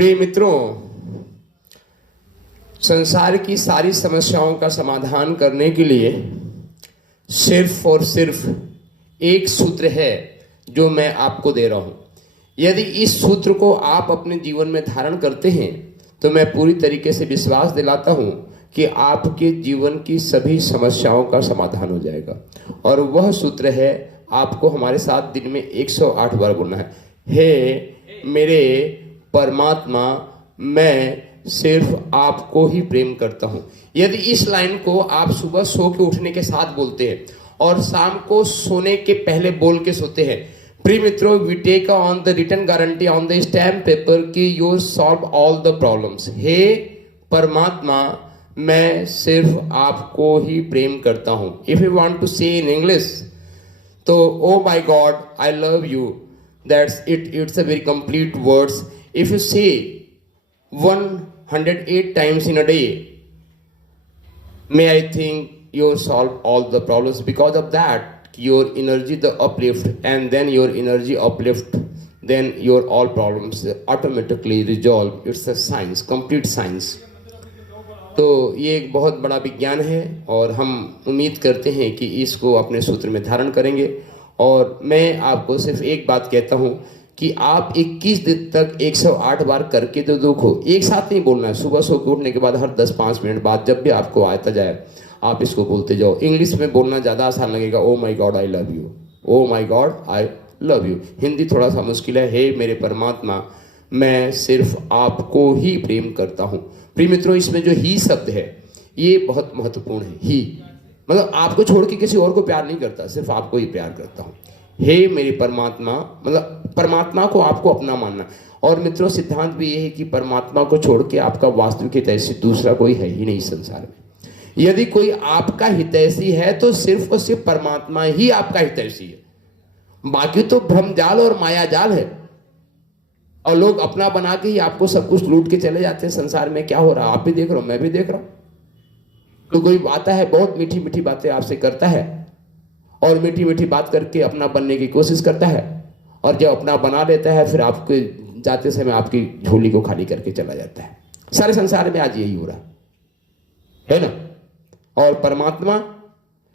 प्रिय मित्रों, संसार की सारी समस्याओं का समाधान करने के लिए सिर्फ और सिर्फ एक सूत्र है जो मैं आपको दे रहा हूं। यदि इस सूत्र को आप अपने जीवन में धारण करते हैं तो मैं पूरी तरीके से विश्वास दिलाता हूं कि आपके जीवन की सभी समस्याओं का समाधान हो जाएगा। और वह सूत्र है, आपको हमारे साथ दिन में 108 बार बोलना है, हे मेरे परमात्मा, मैं सिर्फ आपको ही प्रेम करता हूं। यदि इस लाइन को आप सुबह सो के उठने के साथ बोलते हैं और शाम को सोने के पहले बोल के सोते हैं, प्रिय मित्रों, we take on the written guarantee on the stamp paper कि you solve all the problems. हे परमात्मा, मैं सिर्फ आपको ही प्रेम करता हूं। If you want to say in English, तो oh my God, I love you, that's it, it's a very complete words. If you say 108 times in a day, may I think you solve all the problems. Because of that, your energy the uplift, and then your energy uplift, then your all problems automatically resolve. It's a science, complete science. तो ये एक बहुत बड़ा विज्ञान है और हम उम्मीद करते हैं कि इसको अपने सूत्र में धारण करेंगे। और मैं आपको सिर्फ एक बात कहता हूँ कि आप 21 दिन तक 108 बार करके तो देखो। एक साथ नहीं बोलना है, सुबह सो के उठने के बाद हर 10-5 मिनट बाद जब भी आपको आता जाए आप इसको बोलते जाओ। इंग्लिश में बोलना ज़्यादा आसान लगेगा, oh my God I love you, oh my God I love you. Hindi थोड़ा सा मुश्किल है, हे मेरे परमात्मा, मैं सिर्फ आपको ही प्रेम करता हूँ। प्रिय मित्रों, इसमें जो ही शब्द है ये बहुत महत्वपूर्ण है। ही मतलब आपको छोड़ के किसी और को प्यार नहीं करता, सिर्फ आपको ही प्यार करता हूँ। हे मेरे परमात्मा, मतलब परमात्मा को आपको अपना मानना। और मित्रों, सिद्धांत भी ये है कि परमात्मा को छोड़ के आपका वास्तविक हितैषी दूसरा कोई है ही नहीं संसार में। यदि कोई आपका हितैषी है तो सिर्फ और सिर्फ परमात्मा ही आपका हितैषी है, बाकी तो भ्रमजाल और मायाजाल है। और लोग अपना बना के ही आपको सब कुछ लूट के चले जाते हैं। संसार में क्या हो रहा है आप भी देख रहे हो, मैं भी देख रहा हूं। तो कोई आता है, बहुत मीठी मीठी बातें आपसे करता है और मीठी मीठी बात करके अपना बनने की कोशिश करता है, और जब अपना बना लेता है फिर आपके जाते समय आपकी झोली को खाली करके चला जाता है। सारे संसार में आज यही हो रहा है ना। और परमात्मा,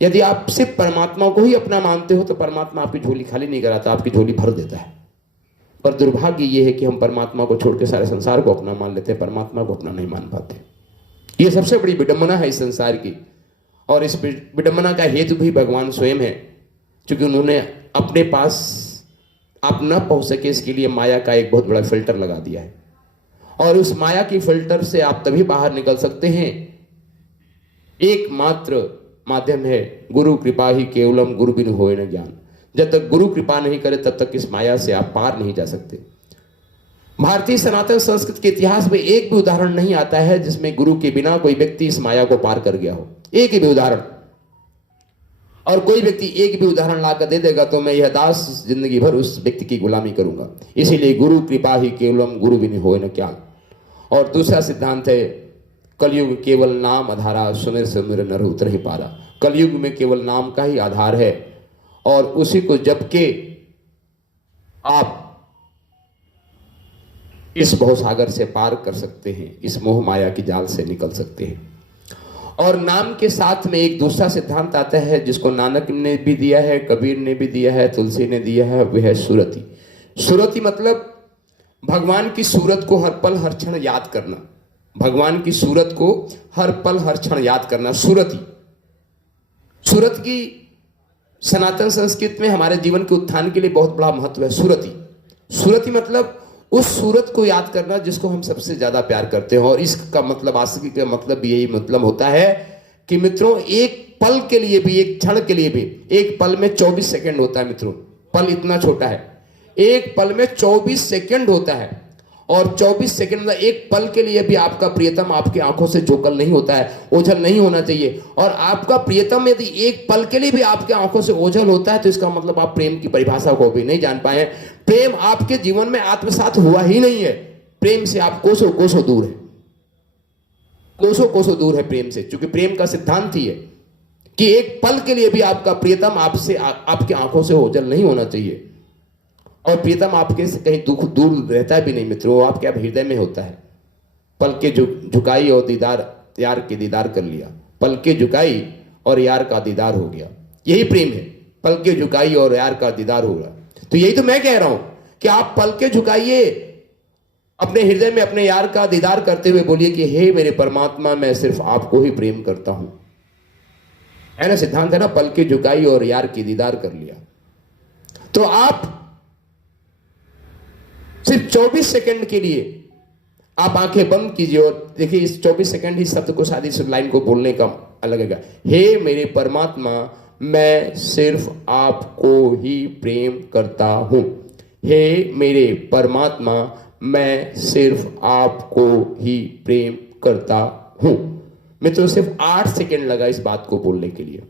यदि आप सिर्फ परमात्मा को ही अपना मानते हो तो परमात्मा आपकी झोली खाली नहीं कराता, आपकी झोली भर देता है। पर दुर्भाग्य यह है कि हम परमात्मा को छोड़ के सारे संसार को अपना मान लेते हैं, परमात्मा को अपना नहीं मान पाते। यह सबसे बड़ी विडंबना है इस संसार की। और इस विडंबना का हेतु भी भगवान स्वयं है, क्योंकि उन्होंने अपने पास आप न पहुंच सके इसके लिए माया का एक बहुत बड़ा फिल्टर लगा दिया है। और उस माया की फिल्टर से आप तभी बाहर निकल सकते हैं, एकमात्र माध्यम है गुरु कृपा ही केवलम, गुरु बिनु होए न ज्ञान। जब तक गुरु कृपा नहीं करे तब तक इस माया से आप पार नहीं जा सकते। भारतीय सनातन संस्कृत के इतिहास में एक भी उदाहरण नहीं आता है जिसमें गुरु के बिना कोई व्यक्ति इस माया को पार कर गया हो, एक भी उदाहरण। और कोई व्यक्ति एक भी उदाहरण लाकर दे देगा तो मैं यह दास जिंदगी भर उस व्यक्ति की गुलामी करूंगा। इसीलिए गुरु कृपा ही केवलम, गुरु बिनु होए न ज्ञान। और दूसरा सिद्धांत है, कलयुग केवल नाम आधारा, सुमिर सुमिर नर उतर ही पारा। कलयुग में केवल नाम का ही आधार है, और उसी को जबकि आप इस भवसागर से पार कर सकते हैं, इस मोह माया की जाल से निकल सकते हैं। और नाम के साथ में एक दूसरा सिद्धांत आता है जिसको नानक ने भी दिया है, कबीर ने भी दिया है, तुलसी ने दिया है, वह है सुरति। सुरति मतलब भगवान की सूरत को हर पल हर क्षण याद करना, भगवान की सूरत को हर पल हर क्षण याद करना, सुरति। सूरत की सनातन संस्कृत में हमारे जीवन के उत्थान के लिए बहुत बड़ा महत्व है। सुरति, सुरति मतलब उस सूरत को याद करना जिसको हम सबसे ज्यादा प्यार करते हैं। और इसका मतलब, आशिकी का मतलब यही मतलब होता है कि मित्रों, एक पल के लिए भी, एक क्षण के लिए भी, एक पल में 24 सेकंड होता है मित्रों। पल इतना छोटा है, एक पल में 24 सेकंड होता है। और 24 सेकंड में एक पल के लिए भी आपका प्रियतम आपकी आंखों से झोकल नहीं होता है, ओझल नहीं होना चाहिए। और आपका प्रियतम यदि एक पल के लिए भी आपके आंखों से ओझल होता है तो इसका मतलब आप प्रेम की परिभाषा को भी नहीं जान पाए। प्रेम आपके जीवन में आत्मसात हुआ ही नहीं है। प्रेम से आप कोसों कोसों दूर है, कोसों कोसों दूर है प्रेम से। क्योंकि प्रेम का सिद्धांत ही है कि एक पल के लिए भी आपका प्रियतम आपसे आपकी आंखों से ओझल नहीं होना चाहिए। और प्रीतम आपके से कहीं दुख दूर रहता भी नहीं मित्रों, वो आपके अब हृदय में होता है। पल के झुकाई और दीदार, यार के दीदार कर लिया। पल के झुकाई और यार का दीदार हो गया, यही प्रेम है। पल के झुकाई और यार का दीदार होगा। तो यही तो मैं कह रहा हूं कि आप पल के झुकाइए, अपने हृदय में अपने यार का दीदार करते हुए बोलिए कि हे मेरे परमात्मा, मैं सिर्फ आपको ही प्रेम करता हूं। है ना, सिद्धांत है ना, पल के झुकाई और यार की दीदार कर लिया। तो आप सिर्फ 24 सेकंड के लिए आप आंखें बंद कीजिए और देखिए, इस 24 सेकंड ही शब्द को, शायद इस लाइन को बोलने का अलग है। हे मेरे परमात्मा, मैं सिर्फ आपको ही प्रेम करता हूं। हे मेरे परमात्मा, मैं सिर्फ आपको ही प्रेम करता हूं। मित्रों, सिर्फ 8 सेकंड लगा इस बात को बोलने के लिए।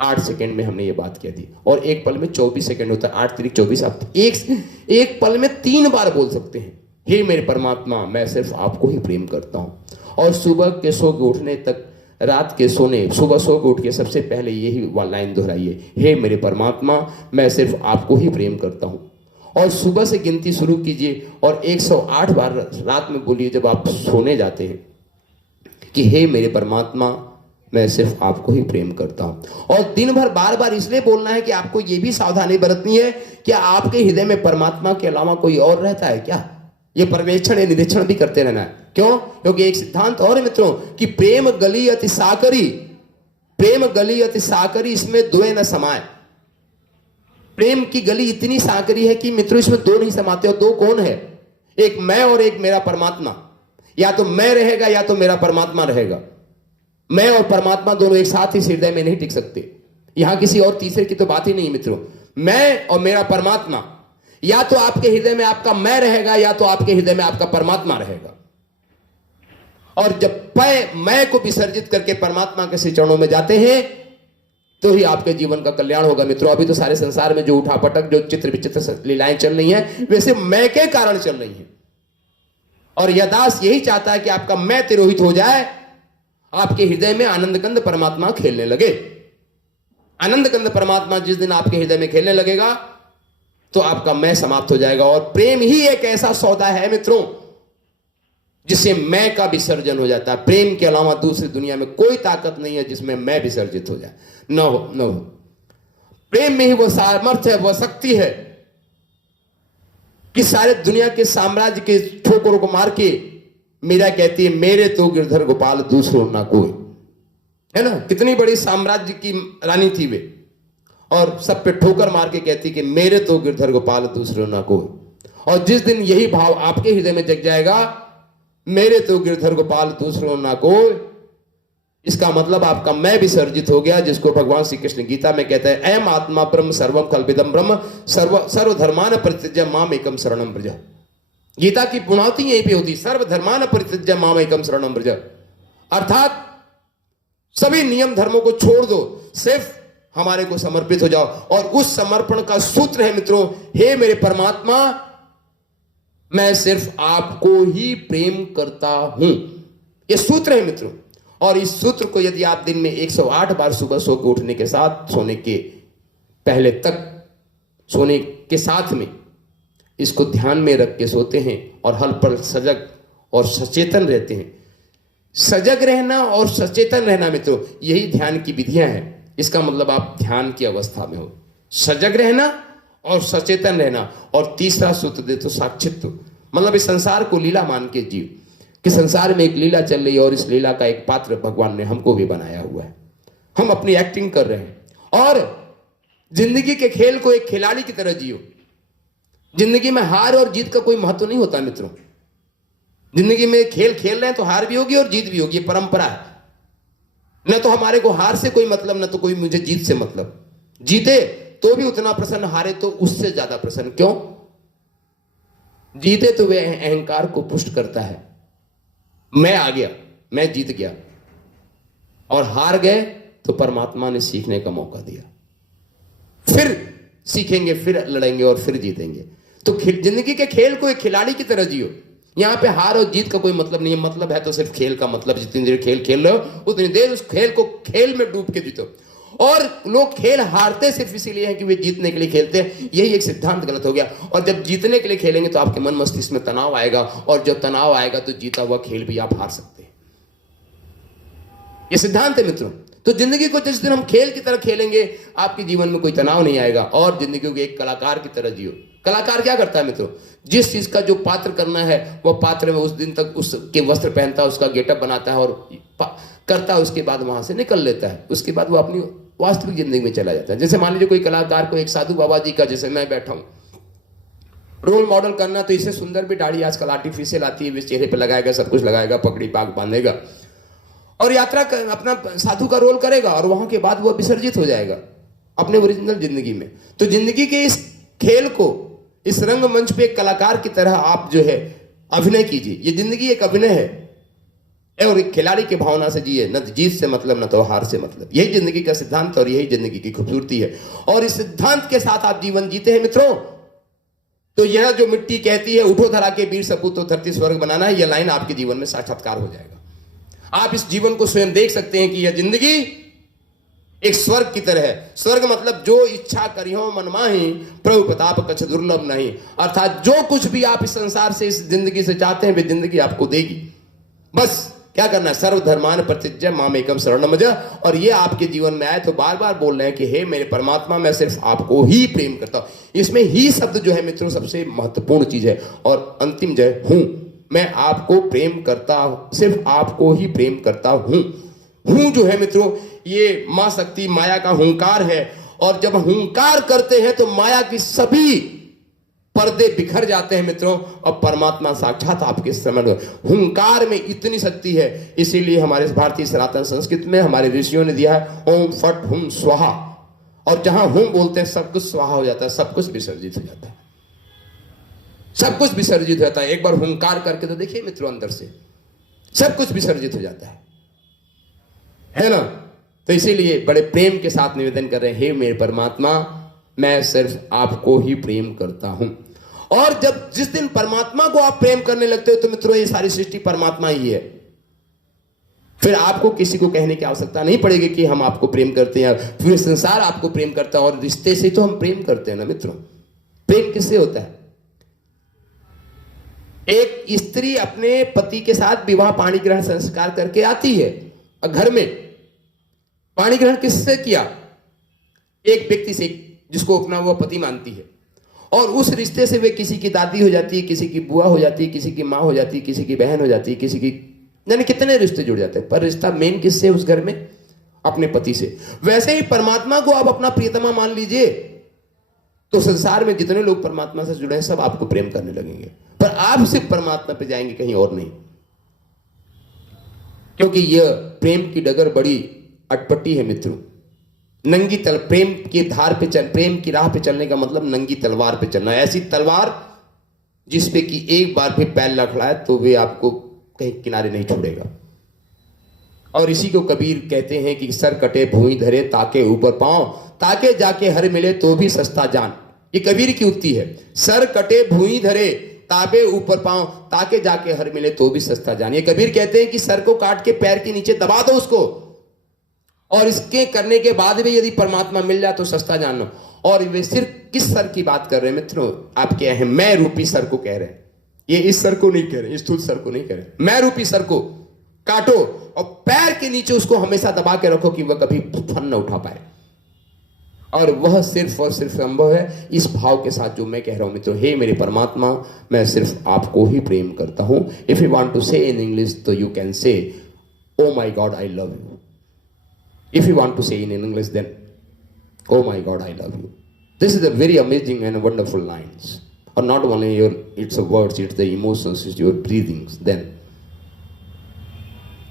8 सेकंड में हमने ये बात कह दी। और एक पल में 24 सेकंड होता है, 8 तिरिक 24। आप एक पल में 3 बार बोल सकते हैं, हे मेरे परमात्मा, मैं सिर्फ आपको ही प्रेम करता हूं। और सुबह के सो के उठने तक, रात के सोने, सुबह सो के उठ के सबसे पहले यही लाइन दोहराइए, हे मेरे परमात्मा, मैं सिर्फ आपको ही प्रेम करता हूं। और सुबह से गिनती शुरू कीजिए और 108 बार रात में बोलिए जब आप सोने जाते हैं कि हे मेरे परमात्मा, मैं सिर्फ आपको ही प्रेम करता हूं। और दिन भर बार बार इसलिए बोलना है कि आपको यह भी सावधानी बरतनी है कि आपके हृदय में परमात्मा के अलावा कोई और रहता है क्या, ये पर्यवेक्षण या निरीक्षण भी करते रहना है। क्यों? क्योंकि एक सिद्धांत और है मित्रों कि प्रेम गली अति साकरी, प्रेम गली अति साकरी, इसमें द्वे न समाये। प्रेम की गली इतनी साकरी है कि मित्रों इसमें दो नहीं समाते। और दो कौन है? एक मैं और एक मेरा परमात्मा। या तो मैं रहेगा या तो मेरा परमात्मा रहेगा। मैं और परमात्मा दोनों एक साथ इस हृदय में नहीं टिक सकते। यहां किसी और तीसरे की तो बात ही नहीं मित्रों। मैं और मेरा परमात्मा, या तो आपके हृदय में आपका मैं रहेगा या तो आपके हृदय में आपका परमात्मा रहेगा। और जब मैं को विसर्जित करके परमात्मा के श्री चरणों में जाते हैं तो ही आपके जीवन का कल्याण होगा मित्रों। अभी तो सारे संसार में जो उठापटक, जो चित्र विचित्र लीलाएं चल रही हैं, वैसे मैं के कारण चल रही हैं। और यह दास यही चाहता है कि आपका मैं तिरोहित हो जाए, आपके हृदय में आनंद कंद परमात्मा खेलने लगे। आनंद कंद परमात्मा जिस दिन आपके हृदय में खेलने लगेगा तो आपका मैं समाप्त हो जाएगा। और प्रेम ही एक ऐसा सौदा है मित्रों जिससे मैं का विसर्जन हो जाता है। प्रेम के अलावा दूसरी दुनिया में कोई ताकत नहीं है जिसमें मैं विसर्जित हो जाए, न हो। प्रेम में ही वो सामर्थ्य है, वह शक्ति है कि सारे दुनिया के साम्राज्य के ठोकरों को मार के मीरा कहती है, मेरे तो गिरधर गोपाल दूसरों ना कोई। है ना, कितनी बड़ी साम्राज्य की रानी थी वे, और सब पे ठोकर मार के कहती कि मेरे तो गिरधर गोपाल दूसरों ना कोई। और जिस दिन यही भाव आपके हृदय में जग जाएगा, मेरे तो गिरधर गोपाल दूसरों ना कोई, इसका मतलब आपका मैं विसर्जित हो गया, जिसको भगवान श्री कृष्ण गीता में कहते हैं, अयम आत्मा ब्रह्म सर्वम कल्पितम ब्रह्म सर्वधर्मान परित्यज्य माम एकम शरणम व्रज। गीता की पुनौती यहीं पे होती, सर्वधर्मान परित्यज्य माम एकम शरणम व्रज। अर्थात सभी नियम धर्मों को छोड़ दो, सिर्फ हमारे को समर्पित हो जाओ। और उस समर्पण का सूत्र है मित्रों, हे मेरे परमात्मा, मैं सिर्फ आपको ही प्रेम करता हूं। यह सूत्र है मित्रों। और इस सूत्र को यदि आप दिन में 108 बार सुबह सो के उठने के साथ, सोने के पहले तक, सोने के साथ में इसको ध्यान में रख के सोते हैं और हर पल सजग और सचेतन रहते हैं। सजग रहना और सचेतन रहना मित्रों, यही ध्यान की विधियां हैं। इसका मतलब आप ध्यान की अवस्था में हो, सजग रहना और सचेतन रहना। और तीसरा सूत्र दे तो साक्षित्व, मतलब इस संसार को लीला मान के जीव, कि संसार में एक लीला चल रही है और इस लीला का एक पात्र भगवान ने हमको भी बनाया हुआ है। हम अपनी एक्टिंग कर रहे हैं और जिंदगी के खेल को एक खिलाड़ी की तरह जियो। जिंदगी में हार और जीत का कोई महत्व नहीं होता मित्रों। जिंदगी में खेल खेल रहे हैं तो हार भी होगी और जीत भी होगी, ये परंपरा है। न तो हमारे को हार से कोई मतलब, न तो कोई मुझे जीत से मतलब। जीते तो भी उतना प्रसन्न, हारे तो उससे ज्यादा प्रसन्न। क्यों? जीते तो वे अहंकार को पुष्ट करता है, मैं आ गया, मैं जीत गया। और हार गए तो परमात्मा ने सीखने का मौका दिया, फिर सीखेंगे, फिर लड़ेंगे और फिर जीतेंगे। तो जिंदगी के खेल को एक खिलाड़ी की तरह जियो। यहां पे हार और जीत का कोई मतलब नहीं है। मतलब है तो सिर्फ खेल का मतलब, जितनी देर खेल खेल रहे हो उतनी देर उस खेल को खेल में डूब के जीतो। और लोग खेल हारते सिर्फ इसीलिए हैं कि वे जीतने के लिए खेलते हैं। यही एक सिद्धांत गलत हो गया। और जब जीतने के लिए खेलेंगे तो आपके मन मस्तिष्क में तनाव आएगा, और जब तनाव आएगा तो जीता हुआ खेल भी आप हार सकते हैं। यह सिद्धांत है मित्रों। तो जिंदगी को जिस दिन हम खेल की तरह खेलेंगे, आपके जीवन में कोई तनाव नहीं आएगा, और जिंदगी को एक कलाकार की तरह जियो। कलाकार क्या करता है मित्रों? जिस चीज का जो पात्र करना है वह पात्र में उस दिन तक उसके वस्त्र पहनता है, उसका गेटअप बनाता है और करता है, उसके बाद वहां से निकल लेता है। उसके बाद वो अपनी वास्तविक जिंदगी में चला जाता है। जैसे मान लीजिए कोई कलाकार को एक साधु बाबा जी का, जैसे मैं बैठा हूं, रोल मॉडल करना, तो इससे सुंदर भी दाढ़ी आजकल आर्टिफिशियल आती है, चेहरे पे लगाएगा, सब कुछ लगाएगा, पगड़ी पाग बांधेगा और यात्रा अपना साधु का रोल करेगा, और वहां के बाद वो विसर्जित हो जाएगा अपने ओरिजिनल जिंदगी में। तो जिंदगी के इस खेल को, इस रंगमंच पे एक कलाकार की तरह आप जो है अभिनय कीजिए। ये जिंदगी एक अभिनय है, और एक खिलाड़ी की भावना से जिए, न जीत से मतलब न तो हार से मतलब। यही जिंदगी का सिद्धांत और यही जिंदगी की खूबसूरती है। और इस सिद्धांत के साथ आप जीवन जीते हैं मित्रों, तो यह जो मिट्टी कहती है उठो धरा के वीर सपूत तो धरती स्वर्ग बनाना है, यह लाइन आपके जीवन में साक्षात्कार हो जाएगा। आप इस जीवन को स्वयं देख सकते हैं कि यह जिंदगी एक स्वर्ग की तरह है। स्वर्ग मतलब जो इच्छा करियो मन माही, प्रभु प्रताप कछ दुर्लभ नहीं। अर्थात जो कुछ भी आप इस संसार से, इस जिंदगी से चाहते हैं, वे जिंदगी आपको देगी। बस क्या करना है? सर्वधर्मान परित्यज्य माम एकम शरणम व्रज। और ये आपके जीवन में आए तो बार बार बोल रहे हैं कि हे मेरे परमात्मा, मैं सिर्फ आपको ही प्रेम करता हूं। इसमें ही शब्द जो है मित्रों सबसे महत्वपूर्ण चीज है। और अंतिम जय हूं, मैं आपको प्रेम करता हूं, सिर्फ आपको ही प्रेम करता हूं। हूं जो है मित्रों, ये मां शक्ति माया का हुंकार है। और जब हुंकार करते हैं तो माया की सभी पर्दे बिखर जाते हैं मित्रों, और परमात्मा साक्षात आपके समझ। हुंकार में इतनी शक्ति है, इसीलिए हमारे भारतीय सनातन संस्कृत में हमारे ऋषियों ने दिया है ओम फट हुम स्वाहा। और जहां हुम बोलते हैं सब कुछ स्वाहा हो जाता है, सब कुछ विसर्जित हो जाता है, सब कुछ विसर्जित हो जाता है। एक बार हुंकार करके तो देखिए मित्रों, अंदर से सब कुछ विसर्जित हो जाता है ना। तो इसीलिए बड़े प्रेम के साथ निवेदन कर रहे हैं, हे मेरे परमात्मा, मैं सिर्फ आपको ही प्रेम करता हूं। और जब जिस दिन परमात्मा को आप प्रेम करने लगते हो तो मित्रों ये सारी सृष्टि परमात्मा ही है। फिर आपको किसी को कहने की आवश्यकता नहीं पड़ेगी कि हम आपको प्रेम करते हैं, पूरे संसार आपको प्रेम करता है। और रिश्ते से तो हम प्रेम करते हैं ना मित्रों। प्रेम किससे होता है? एक स्त्री अपने पति के साथ विवाह पाणी ग्रहण संस्कार करके आती है, और घर में पाणी ग्रहण किससे किया? एक व्यक्ति से, जिसको अपना वो पति मानती है। और उस रिश्ते से वे किसी की दादी हो जाती है, किसी की बुआ हो जाती है, किसी की माँ हो जाती है, किसी की बहन हो जाती है, किसी की, यानी कितने रिश्ते जुड़ जाते हैं। पर रिश्ता मेन किससे उस घर में? अपने पति से। वैसे ही परमात्मा को आप अपना प्रियतमा मान लीजिए, तो संसार में जितने लोग परमात्मा से जुड़े हैं सब आपको प्रेम करने लगेंगे। पर आप सिर्फ परमात्मा पे जाएंगे, कहीं और नहीं। क्योंकि यह प्रेम की डगर बड़ी अटपटी है मित्रों। नंगी तल प्रेम की धार पे चल, प्रेम की राह पे चलने का मतलब नंगी तलवार पे चलना। ऐसी तलवार जिसपे कि एक बार भी पैर लखड़ाए तो वे आपको कहीं किनारे नहीं छोड़ेगा। और इसी को कबीर कहते हैं कि सर कटे भूमि धरे ताके ऊपर पांव, ताके जाके हर मिले तो भी सस्ता जान। ये कबीर की उक्ति है। सर कटे भूमि धरे ताबे ऊपर पांव, ताके जाके हर मिले तो भी सस्ता जान। ये कबीर कहते हैं कि सर को काट के पैर के नीचे दबा दो उसको, और इसके करने के बाद भी यदि परमात्मा मिल जाए तो सस्ता जानो। और वे सिर्फ किस सर की बात कर रहे हैं मित्रों? आपके हैं मैं रूपी सर को कह रहे हैं। ये इस सर को नहीं कह रहे, स्थूल सर को नहीं कह रहे, मैं रूपी सर को काटो और पैर के नीचे उसको हमेशा दबा के रखो कि वह कभी फन न उठा पाए। और वह सिर्फ और सिर्फ संभव है इस भाव के साथ जो मैं कह रहा हूं मित्रों, हे मेरे परमात्मा, मैं सिर्फ आपको ही प्रेम करता हूं। If you want to say in English तो you can say O my God I love you. If you want to say in English, then, oh my God, I love you. This is a very amazing and wonderful lines. Or not only it's the words, it's the emotions, it's your breathings. Then,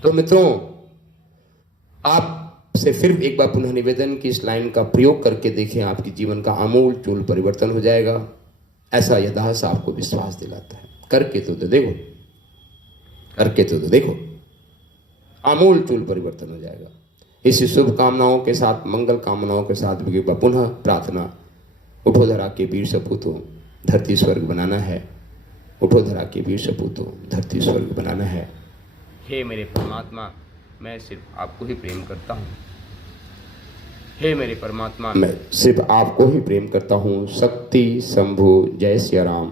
तो मित्रों, आपसे फिर एक बार पुनः निवेदन कि इस line का प्रयोग करके देखें, आपके जीवन का आमूल चूल परिवर्तन हो जाएगा। ऐसा यथार्थ आपको विश्वास दिलाता है। करके तो देखो, करके तो देखो, आमूल चूल परिवर्तन हो जाएगा। इसी शुभकामनाओं के साथ, मंगल कामनाओं के साथ पुनः प्रार्थना, उठो धरा के वीर सपूतों, धरती स्वर्ग बनाना है। उठो धरा के वीर सपूतों, धरती स्वर्ग बनाना है। हे मेरे परमात्मा, मैं सिर्फ आपको ही प्रेम करता हूँ। हे मेरे परमात्मा, मैं सिर्फ आपको ही प्रेम करता हूँ। शक्ति शंभु, जय सिया राम।